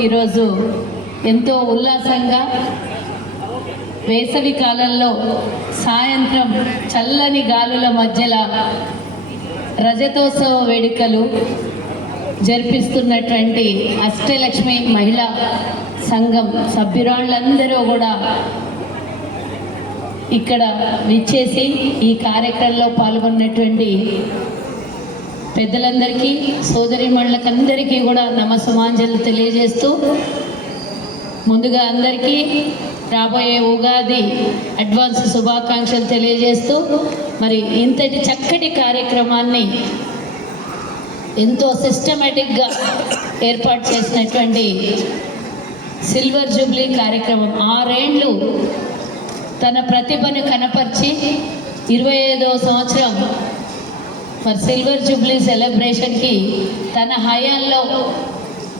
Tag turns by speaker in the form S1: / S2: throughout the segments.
S1: ఈరోజు ఎంతో ఉల్లాసంగా వేసవి కాలంలో సాయంత్రం చల్లని గాలుల మధ్యలో రజతోత్సవ వేడుకలు జరిపిస్తున్నటువంటి అష్టలక్ష్మి మహిళా సంఘం సభ్యురాళ్ళందరూ కూడా ఇక్కడ విచ్చేసి ఈ కార్యక్రమంలో పాల్గొన్నటువంటి పెద్దలందరికీ సోదరిమణులకందరికీ కూడా నమస్సమాంజలు తెలియజేస్తూ ముందుగా అందరికీ రాబోయే ఉగాది అడ్వాన్స్ శుభాకాంక్షలు తెలియజేస్తూ మరి ఇంతటి చక్కటి కార్యక్రమాన్ని ఎంతో సిస్టమేటిక్గా ఏర్పాటు చేసినటువంటి సిల్వర్ జూబ్లీ కార్యక్రమం ఆరేండ్లు తన ప్రతిభను కనపరిచి ఇరవై ఐదవ సంవత్సరం మరి సిల్వర్ జూబ్లీ సెలబ్రేషన్కి తన హయాల్లో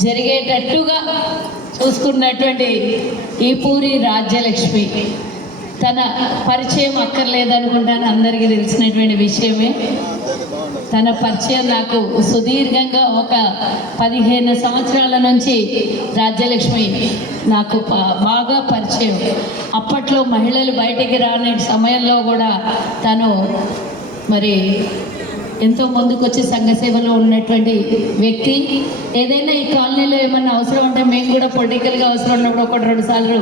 S1: జరిగేటట్టుగా చూసుకున్నటువంటి ఈ పూరి రాజ్యలక్ష్మి. తన పరిచయం అక్కర్లేదనుకుంటాను అందరికీ తెలిసినటువంటి విషయమే. తన పరిచయం నాకు సుదీర్ఘంగా ఒక పదిహేను సంవత్సరాల నుంచి రాజ్యలక్ష్మి నాకు ప- బాగా పరిచయం. అప్పట్లో మహిళలు బయటికి రాని సమయంలో కూడా తను మరి ఎంతో ముందుకొచ్చి సంఘ సేవలో ఉన్నటువంటి వ్యక్తి. ఏదైనా ఈ కాలనీలో ఏమన్నా అవసరం ఉంటే మేము కూడా పొలిటికల్గా అవసరం ఉన్నప్పుడు ఒకటి రెండు సార్లు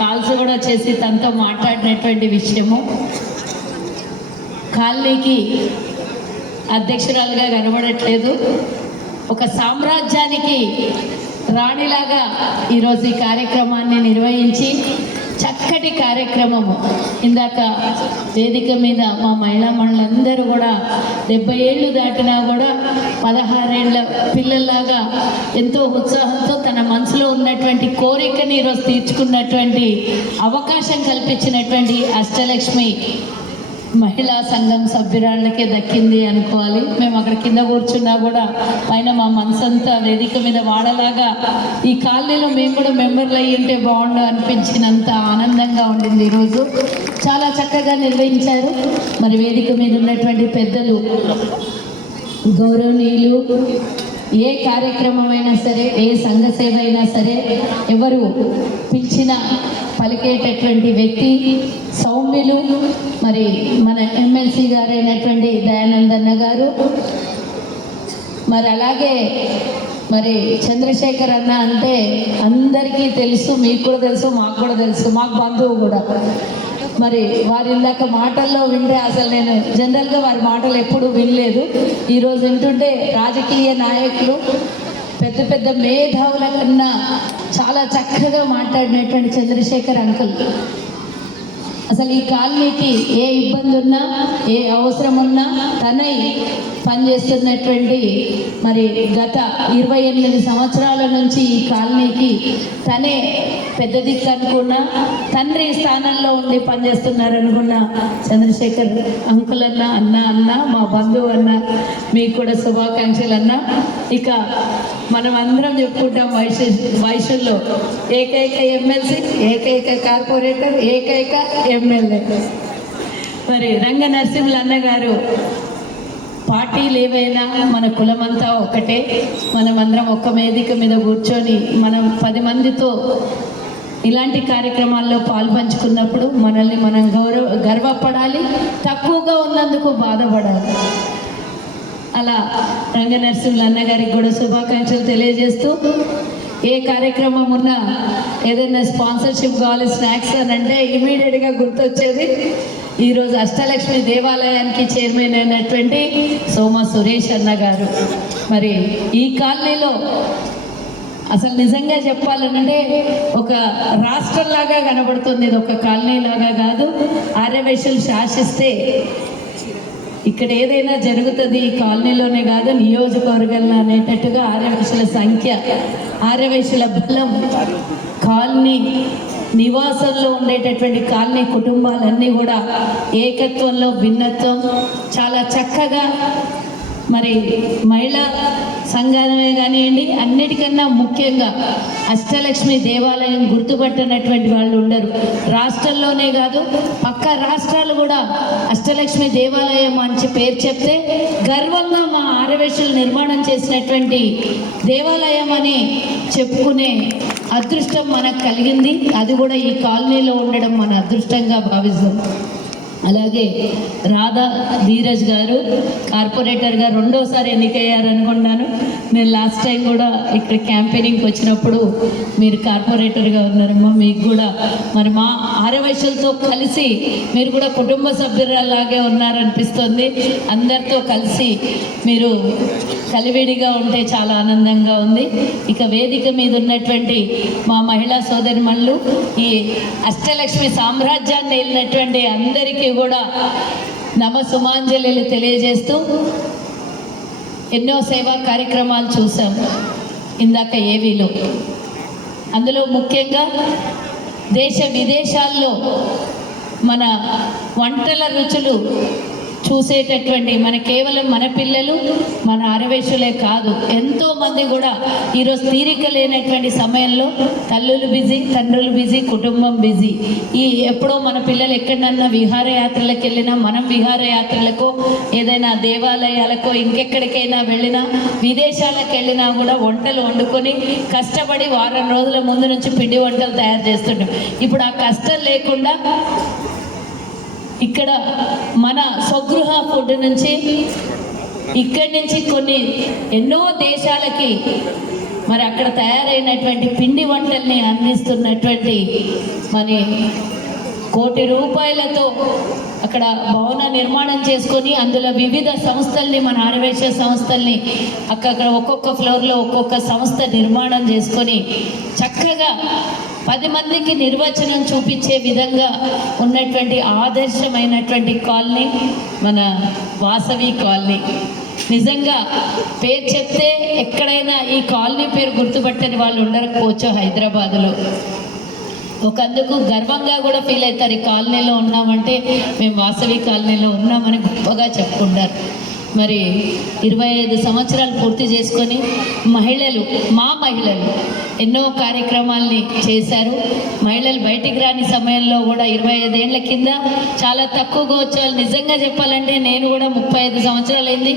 S1: కాల్స్ కూడా చేసి తనతో మాట్లాడినటువంటి విషయము. కాలనీకి అధ్యక్షురాలుగా కనబడట్లేదు. ఒక సామ్రాజ్యానికి రాణిలాగా ఈరోజు ఈ కార్యక్రమాన్ని నిర్వహించి చక్కటి కార్యక్రమము. ఇందాక వేదిక మీద మా మహిళా మండలందరూ కూడా డెబ్బై ఏళ్ళు దాటినా కూడా పదహారేళ్ళ పిల్లల్లాగా ఎంతో ఉత్సాహంతో తన మనసులో ఉన్నటువంటి కోరికని ఈరోజు తీర్చుకున్నటువంటి అవకాశం కల్పించినటువంటి అష్టలక్ష్మి మహిళా సంఘం సభ్యురాళ్ళకే దక్కింది అనుకోవాలి. మేము అక్కడ కింద కూర్చున్నా కూడా పైన మా మనసంతా వేదిక మీద వాడలాగా ఈ కాలనీలో మేము కూడా మెంబర్లు అయ్యి ఉంటే బాగుండు అనిపించినంత ఆనందంగా ఉండింది ఈరోజు. చాలా చక్కగా నిర్వహించారు. మరి వేదిక మీద ఉన్నటువంటి పెద్దలు గౌరవనీయులు ఏ కార్యక్రమమైనా సరే ఏ సంఘ సేవ అయినా సరే ఎవరు పిలిచిన పలికేటటువంటి వ్యక్తి సౌమ్యులు మరి మన ఎమ్మెల్సీ గారైనటువంటి దయానందన్న గారు మరి అలాగే మరి చంద్రశేఖర్ అన్న అంటే అందరికీ తెలుసు మీకు కూడా తెలుసు మాకు కూడా తెలుసు మాకు బంధువు కూడా. మరి వారి ఇందాక మాటల్లో వింటే అసలు నేను జనరల్గా వారి మాటలు ఎప్పుడూ వినలేదు. ఈరోజు వింటుంటే రాజకీయ నాయకులు పెద్ద పెద్ద మేధావుల కన్నా చాలా చక్కగా మాట్లాడినటువంటి చంద్రశేఖర్ అంకుల్. అసలు ఈ కాలనీకి ఏ ఇబ్బంది ఉన్నా ఏ అవసరం ఉన్నా తనై పనిచేస్తున్నటువంటి మరి గత ఇరవై ఎనిమిది సంవత్సరాల నుంచి ఈ కాలనీకి తనే పెద్ద దిక్కు అనుకున్న తండ్రి స్థానంలో ఉండి పనిచేస్తున్నారు అనుకున్న చంద్రశేఖర్ అంకుల్ అన్న అన్న అన్న మా బంధువు అన్న మీకు కూడా శుభాకాంక్షలు అన్న. ఇక మనం అందరం చెప్పుకుంటాం వయసు వయసుల్లో ఏకైక ఎమ్మెల్సీ ఏకైక కార్పొరేటర్ ఏకైక ఎమ్మెల్యే. మరి రంగ నరసింహులు అన్నగారు పార్టీలు ఏవైనా మన కులమంతా ఒకటే మనమందరం ఒక్క వేదిక మీద కూర్చొని మనం పది మందితో ఇలాంటి కార్యక్రమాల్లో పాల్పంచుకున్నప్పుడు మనల్ని మనం గౌరవ గర్వపడాలి తక్కువగా ఉన్నందుకు బాధపడాలి. అలా రంగనరసింహులు అన్నగారికి కూడా శుభాకాంక్షలు తెలియజేస్తూ ఏ కార్యక్రమం ఉన్నా ఏదైనా స్పాన్సర్షిప్ కావాలి స్నాక్స్ అని అంటే ఇమీడియట్గా గుర్తొచ్చేది. ఈరోజు అష్టలక్ష్మి దేవాలయానికి చైర్మన్ అయినటువంటి సోమ సురేష్ అన్న గారు మరి ఈ కాలనీలో అసలు నిజంగా చెప్పాలంటే ఒక రాష్ట్రంలాగా కనబడుతుంది ఇది ఒక కాలనీ లాగా కాదు. ఆర్యవైశ్యులు శాసిస్తే ఇక్కడ ఏదైనా జరుగుతుంది ఈ కాలనీలోనే కాదు నియోజకవర్గంలో అనేటట్టుగా ఆర్యవైశ్యుల సంఖ్య ఆర్యవైశ్యుల బలం కాలనీ నివాసంలో ఉండేటటువంటి కాలనీ కుటుంబాలన్నీ కూడా ఏకత్వంలో భిన్నత్వం చాలా చక్కగా మరి మహిళా సంఘాలమే కానివ్వండి అన్నిటికన్నా ముఖ్యంగా అష్టలక్ష్మి దేవాలయం గుర్తుపట్టనటువంటి వాళ్ళు ఉండరు. రాష్ట్రంలోనే కాదు పక్క రాష్ట్రాలు కూడా అష్టలక్ష్మి దేవాలయం మంచి పేరు చెప్తే గర్వంగా మా ఆరవేశులు నిర్మాణం చేసినటువంటి దేవాలయం అని చెప్పుకునే అదృష్టం మనకు కలిగింది. అది కూడా ఈ కాలనీలో ఉండడం మన అదృష్టంగా భావిస్తాం. అలాగే రాధా ధీరజ్ గారు కార్పొరేటర్గా రెండోసారి ఎన్నికయ్యారు అనుకున్నాను నేను లాస్ట్ టైం కూడా ఇక్కడ క్యాంపెయినింగ్కి వచ్చినప్పుడు మీరు కార్పొరేటర్గా ఉన్నారమ్మా మీకు కూడా. మరి మా ఆరవయసులతో కలిసి మీరు కూడా కుటుంబ సభ్యులలాగే ఉన్నారనిపిస్తుంది. అందరితో కలిసి మీరు కలివిడిగా ఉంటే చాలా ఆనందంగా ఉంది. ఇక వేదిక మీద ఉన్నటువంటి మా మహిళా సోదరిమణులు ఈ అష్టలక్ష్మి సామ్రాజ్యాన్ని వెళ్ళినటువంటి అందరికీ కూడా నమ సుమాంజలి తెలియజేస్తూ ఎన్నో సేవా కార్యక్రమాలు చూసాం ఇందాక ఏవీలో. అందులో ముఖ్యంగా దేశ విదేశాల్లో మన వంటల రుచులు చూసేటటువంటి మన కేవలం మన పిల్లలు మన ఆరవేశులే కాదు. ఎంతో మంది కూడా ఈరోజు తీరిక లేనటువంటి సమయంలో తల్లులు బిజీ తండ్రులు బిజీ కుటుంబం బిజీ. ఈ ఎప్పుడో మన పిల్లలు ఎక్కడన్నా విహారయాత్రలకు వెళ్ళినా మనం విహారయాత్రలకు ఏదైనా దేవాలయాలకో ఇంకెక్కడికైనా వెళ్ళినా విదేశాలకు వెళ్ళినా కూడా వంటలు వండుకొని కష్టపడి వారం రోజుల ముందు నుంచి పిండి వంటలు తయారు చేస్తుంటాం. ఇప్పుడు ఆ కష్టం లేకుండా ఇక్కడ మన స్వగృహ ఫుడ్ నుంచి ఇక్కడి నుంచి కొన్ని ఎన్నో దేశాలకి మరి అక్కడ తయారైనటువంటి పిండి వంటల్ని అందిస్తున్నటువంటి మరి కోటి రూపాయలతో అక్కడ భవన నిర్మాణం చేసుకొని అందులో వివిధ సంస్థల్ని మన ఆరవేశ సంస్థల్ని అక్కడ ఒక్కొక్క ఫ్లోర్లో ఒక్కొక్క సంస్థ నిర్మాణం చేసుకొని చక్కగా పది మందికి నిర్వచనం చూపించే విధంగా ఉన్నటువంటి ఆదర్శమైనటువంటి కాలనీ మన వాసవి కాలనీ. నిజంగా పేరు చెప్తే ఎక్కడైనా ఈ కాలనీ పేరు గుర్తుపట్టని వాళ్ళు ఉండకపోవచ్చు హైదరాబాద్లో. ఒకందుకు గర్వంగా కూడా ఫీల్ అవుతారు ఈ కాలనీలో ఉన్నామంటే మేము వాసవి కాలనీలో ఉన్నామని గొప్పగా చెప్పుకుంటారు. మరి ఇరవై ఐదు సంవత్సరాలు పూర్తి చేసుకొని మహిళలు మా మహిళలు ఎన్నో కార్యక్రమాల్ని చేశారు. మహిళలు బయటికి రాని సమయంలో కూడా ఇరవై ఐదేళ్ళ కింద చాలా తక్కువగా వచ్చేవాళ్ళు నిజంగా చెప్పాలంటే నేను కూడా ముప్పై ఐదు సంవత్సరాలు అయింది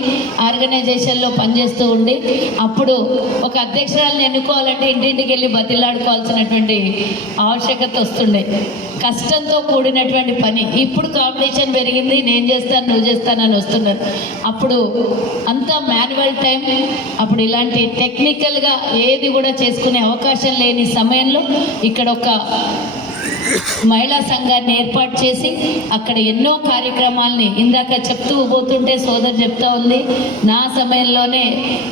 S1: ఆర్గనైజేషన్లో పనిచేస్తూ ఉండి. అప్పుడు ఒక అధ్యక్షురాలను ఎన్నుకోవాలంటే ఇంటింటికి వెళ్ళి బతిలాడుకోవాల్సినటువంటి ఆవశ్యకత వస్తుండే. కష్టంతో కూడినటువంటి పని. ఇప్పుడు కాంపిటీషన్ పెరిగింది నేను చేస్తాను నువ్వు చేస్తానని వస్తున్నారు. అప్పుడు అంతా మాన్యువల్ టైం అప్పుడు ఇలాంటి టెక్నికల్గా ఏది కూడా చేసుకునే అవకాశం లేని సమయంలో ఇక్కడ ఒక మహిళా సంఘాన్ని ఏర్పాటు చేసి అక్కడ ఎన్నో కార్యక్రమాల్ని ఇందాక చెప్తూ పోతుంటే సోదరు చెప్తా ఉంది. నా సమయంలోనే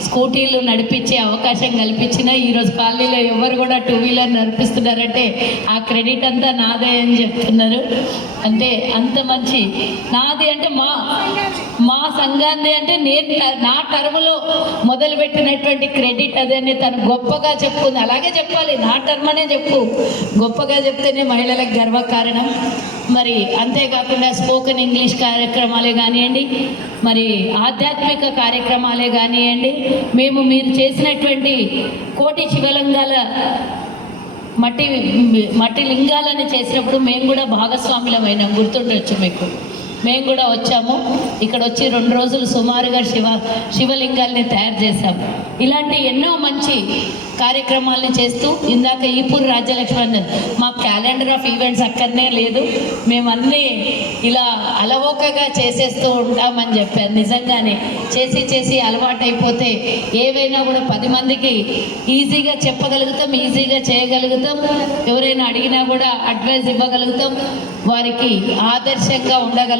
S1: స్కూటీలు నడిపించే అవకాశం కల్పించిన ఈరోజు కాలనీలో ఎవరు కూడా టూ వీలర్ నడిపిస్తున్నారంటే ఆ క్రెడిట్ అంతా నాదే అని చెప్తున్నారు. అంటే అంత మంచి నాది అంటే మా మా సంఘాన్ని అంటే నేను నా టర్మ్లో మొదలుపెట్టినటువంటి క్రెడిట్ అదే తను గొప్పగా చెప్పుకుంది. అలాగే చెప్పాలి నా టర్మ్ అనే చెప్పు. గొప్పగా చెప్తేనే మహిళలకు గర్వకారణం మరి అంతేకాకుండా స్పోకెన్ ఇంగ్లీష్ కార్యక్రమాలే కానివ్వండి మరి ఆధ్యాత్మిక కార్యక్రమాలే కానివ్వండి మేము మీరు చేసినటువంటి కోటి శివలింగాల మట్టి మట్టి లింగాలను చేసినప్పుడు మేము కూడా భాగస్వాములమైనాం. గుర్తుండొచ్చు మీకు. మేము కూడా వచ్చాము. ఇక్కడ వచ్చి రెండు రోజులు సుమారుగా శివ శివలింగాల్ని తయారు చేశాము ఇలాంటి ఎన్నో మంచి కార్యక్రమాలను చేస్తూ ఇందాక ఈపూర్ రాజ్యలక్ష్మి అన్నది మా క్యాలెండర్ ఆఫ్ ఈవెంట్స్ అక్కడనే లేదు. మేమన్నీ ఇలా అలవోకగా చేసేస్తూ ఉంటామని చెప్పారు. నిజంగానే చేసి చేసి అలవాటైపోతే ఏవైనా కూడా పది మందికి ఈజీగా చెప్పగలుగుతాం ఈజీగా చేయగలుగుతాం. ఎవరైనా అడిగినా కూడా అడ్వైస్ ఇవ్వగలుగుతాం. వారికి ఆదర్శంగా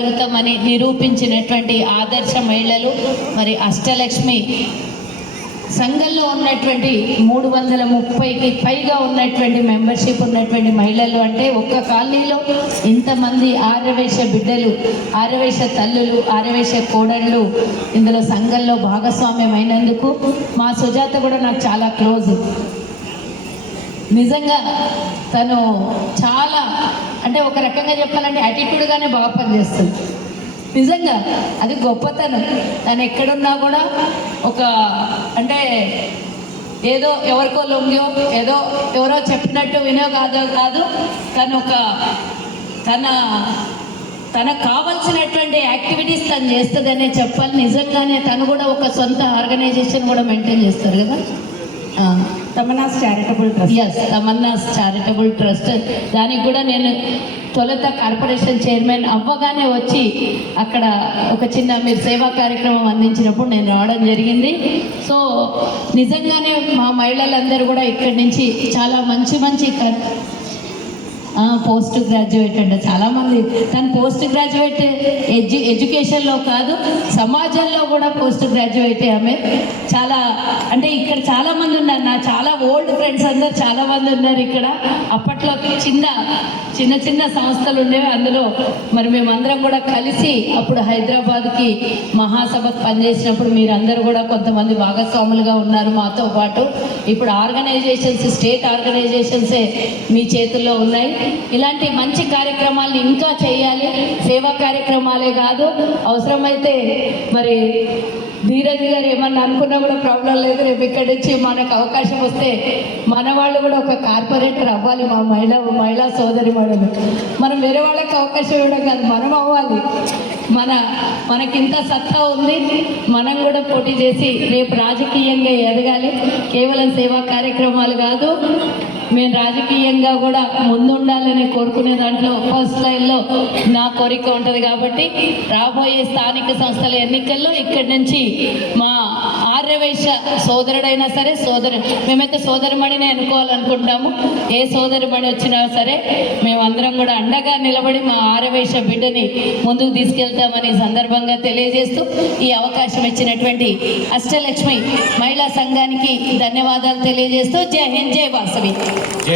S1: ఉండగలుగుతామని నిరూపించినటువంటి ఆదర్శ మహిళలు మరి అష్టలక్ష్మి. సంఘంలో ఉన్నటువంటి మూడు వందల ముప్పైకి పైగా ఉన్నటువంటి మెంబర్షిప్ ఉన్నటువంటి మహిళలు అంటే ఒక్క కాలనీలో ఇంతమంది ఆరవేశ బిడ్డలు ఆరవేశ తల్లులు ఆరవేశ కోడళ్ళు ఇందులో సంఘంలో భాగస్వామ్యం అయినందుకు మా సుజాత కూడా నాకు చాలా క్లోజ్. నిజంగా తను చాలా అంటే ఒక రకంగా చెప్పాలంటే యాటిట్యూడ్గానే బాగా పనిచేస్తుంది. నిజంగా అది గొప్పతనం. తను ఎక్కడున్నా కూడా ఒక అంటే ఏదో ఎవరికో లొంగ్యో ఏదో ఎవరో చెప్పినట్టు వినో కాదో కాదు తను ఒక తన తనకు కావాల్సినటువంటి యాక్టివిటీస్ తను చేస్తుందనే చెప్పాలి. నిజంగానే తను కూడా ఒక సొంత ఆర్గనైజేషన్ కూడా మెయింటైన్ చేస్తారు కదా.
S2: Tamanna's charitable trust
S1: yes Tamanna's charitable trust దానికి కూడా నేను తొలుత కార్పొరేషన్ చైర్మన్ అవ్వగానే వచ్చి అక్కడ ఒక చిన్న మీరు సేవా కార్యక్రమం అందించినప్పుడు నేను రావడం జరిగింది. సో నిజంగానే మా మహిళలందరూ కూడా ఇక్కడి నుంచి చాలా మంచి మంచి పోస్ట్ గ్రాడ్యుయేట్ అంటే. చాలామంది తను పోస్ట్ గ్రాడ్యుయేట్ ఎడ్యు ఎడ్యుకేషన్లో కాదు సమాజంలో కూడా పోస్ట్ గ్రాడ్యుయేట్ ఆమె. చాలా అంటే ఇక్కడ చాలామంది ఉన్నారు. నా చాలా ఓల్డ్ ఫ్రెండ్స్ అందరు చాలా మంది ఉన్నారు ఇక్కడ. అప్పట్లో చిన్న చిన్న చిన్న సంస్థలు ఉండేవి. అందులో మరి మేమందరం కూడా కలిసి అప్పుడు హైదరాబాద్కి మహాసభకు పనిచేసినప్పుడు మీరందరూ కూడా కొంతమంది భాగస్వాములుగా ఉన్నారు మాతో పాటు. ఇప్పుడు ఆర్గనైజేషన్స్ స్టేట్ ఆర్గనైజేషన్సే మీ చేతుల్లో ఉన్నాయి. ఇలాంటి మంచి కార్యక్రమాలను ఇంకా చేయాలి. సేవా కార్యక్రమాలే కాదు అవసరమైతే మరి ధీరజ్ గారు ఏమన్నా అనుకున్నా కూడా ప్రాబ్లం లేదు. రేపు ఇక్కడి నుంచి మనకు అవకాశం వస్తే మన వాళ్ళు కూడా ఒక కార్పొరేటర్ అవ్వాలి మా మహిళా మహిళా సోదరి వాళ్ళు మనం వేరే వాళ్ళకి అవకాశం ఇవ్వడం కాదు మనం అవ్వాలి. మన మనకింత సత్తా ఉంది మనం కూడా పోటీ చేసి రేపు రాజకీయంగా ఎదగాలి. కేవలం సేవా కార్యక్రమాలు కాదు మేము రాజకీయంగా కూడా ముందుండాలని కోరుకునే దాంట్లో ఫస్ట్ లైన్లో నా కోరిక ఉంటుంది కాబట్టి రాబోయే స్థానిక సంస్థల ఎన్నికల్లో ఇక్కడి నుంచి మా ఆర్యవైశ్య సోదరుడైనా సరే సోదరు మేమైతే సోదరిమణిని అనుకోవాలనుకుంటాము. ఏ సోదరుమణి వచ్చినా సరే మేమందరం కూడా అండగా నిలబడి మా ఆర్యవైశ్య బిడ్డని ముందుకు తీసుకెళ్తామని సందర్భంగా తెలియజేస్తూ ఈ అవకాశం ఇచ్చినటువంటి అష్టలక్ష్మి మహిళా సంఘానికి ధన్యవాదాలు తెలియజేస్తూ. జై హింద్ జై వాసవి.